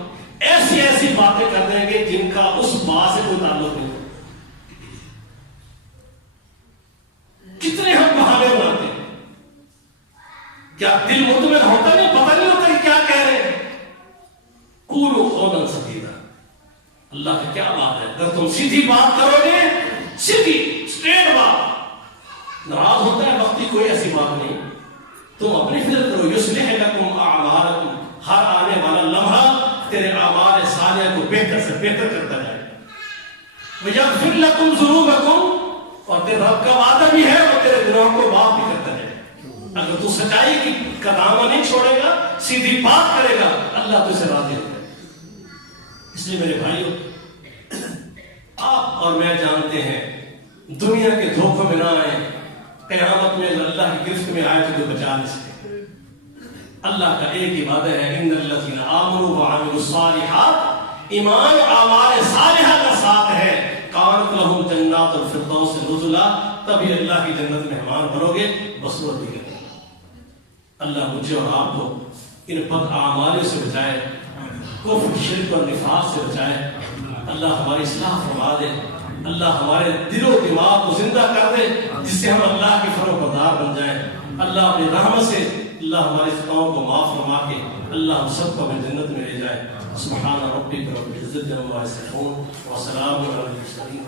ایسی باتیں کر دیں گے جن کا اس بات سے کوئی تعلق نہیں۔ کتنے ہم بہانے بناتے ہیں، کیا دل مطمئن ہوتا نہیں، پتہ نہیں ہوتا کہ کیا کہہ رہے ہیں۔ قولوا قولا سدیدا، اللہ کی کیا بات ہے، اگر تم سیدھی بات کرو گے، سیدھی اسٹریٹ بات، ناراض ہوتا ہے وقتی کوئی ایسی بات نہیں، تم اپنی فکر کرو، یصلح لکم اعمالکم، ہر آنے والا لمحہ تیرے اعمال صالحہ کو بہتر سے بہتر کرتا جائے، ویغفر لکم ذنوبکم، اور تیرے رب کا وعدہ بھی ہے اور تیرے گناہوں کو معاف بھی کرتا ہے۔ اگر تو سچائی کی دامن نہیں چھوڑے گا، سیدھی بات کرے گا، اللہ تو سے راضی ہوگا۔ اس لیے میرے بھائیوں آپ اور میں جانتے ہیں دنیا کے دھوکوں میں نہ آئے، قیامت میں اللہ کی گرفت میں آئے تو بچا نہیں سکے۔ اللہ کا ایک ہی وعدہ ہے، ان الذین آمنوا وعملوا الصالحات، ایمان اور اعمال صالحہ کا ساتھ ہے، کانت لہم جنات الفردوس نزلا، تبھی اللہ کی جنت میں مہمان بنو گے، بسور بھی کریں۔ اللہ مجھے اور آپ کو ان بد اعمال سے بچائے، کفر شرک اور نفاق سے بچائے، اللہ ہماری اصلاح فرما دے، اللہ ہمارے دل و دماغ کو زندہ کر دے جس سے ہم اللہ کے فرما بردار بن جائیں. اللہ اپنی رحمت سے اللہ ہمارے خطاؤں کو معاف فرما کے اللہ ہم سب کو اپنی جنت میں لے جائے. سبحان ربک رب العزت عما یصفون وسلام علی المرسلین.